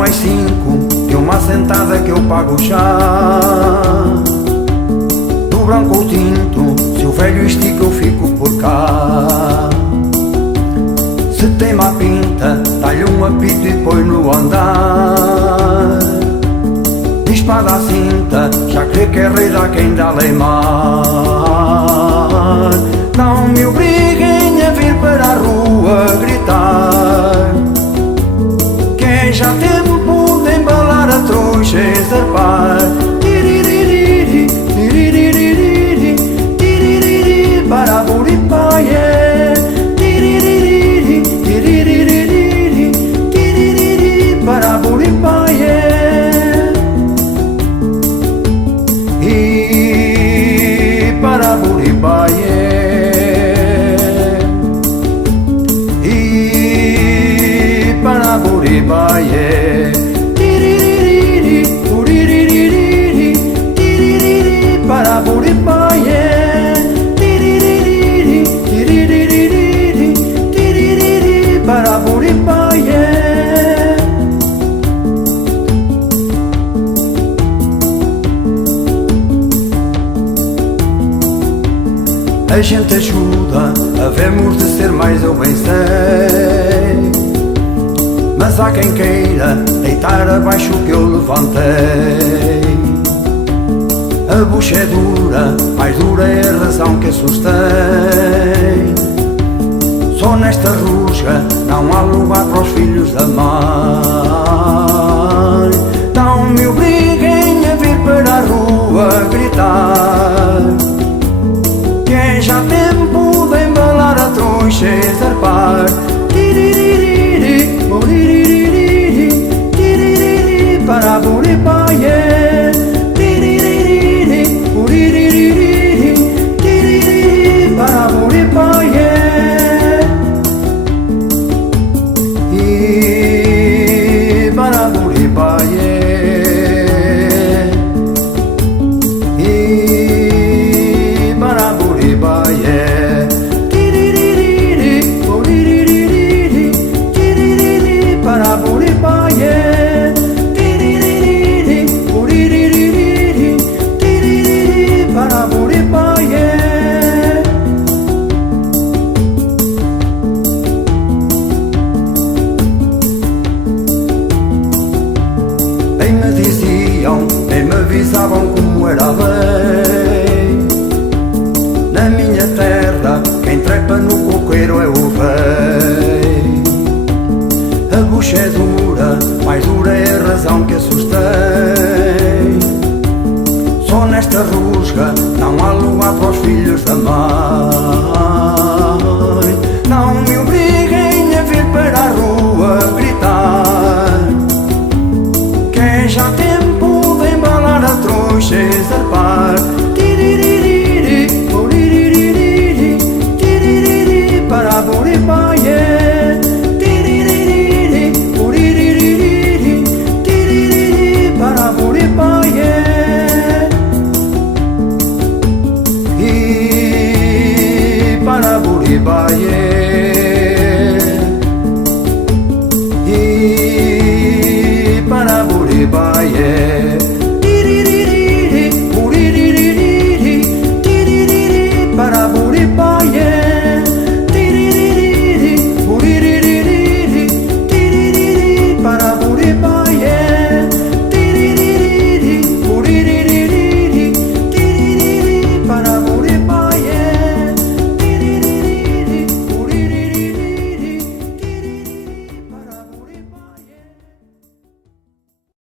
mais 5 de uma sentada que eu pago já. Do branco ou tinto, se o velho estica eu fico por cá. Se tem má pinta, dá-lhe um apito e põe no andar. De espada à cinta, já crê que é rei da quem dá leimar. Não me obriguem a vir para a rua gritar, que é já tempo de embalar a trouxa e zarpar. Tiririri, tiririri, tiririri, para a buripaia. Tiririri, tiririri, tiririri, para a buripaia. E para a buripaia. Buribaie, tiririri, buriririri, tiririri, para buribaie, tiririri, tiririri, tiririri, para buribaie. A gente ajuda, havemos de ser mais, eu bem sei. Mas há quem queira deitar abaixo o que eu levantei. A bucha é dura, mais dura é a razão que assustei. Só nesta rusga não há lugar para os filhos da mãe. Não me obriguem a vir para a rua gritar, que é já tempo de embalar a trouxa e zarpar. Tiririri, buriririri, tiririri, para a buripaia. Tiririri, buriririri, tiririri, para a buripaia. E para a buripaia. E para a buripaia. Para a buripaia, tiririri, buriririri, tiririri, para a buripaia. Bem me diziam, bem me avisavam como era a lei. Na minha terra, quem trepa no coqueiro é o rei. A bucha é dura, mais dura é a razão que assustei. Só nesta rusga não há lugar para os filhos da mãe. Não me obriguem a vir para a rua gritar, que é já tempo de embalar a trouxa e zarpar. Tiririri, buriririri, tiririri, para a buripaia. Para a buripaia. E para a buripaia.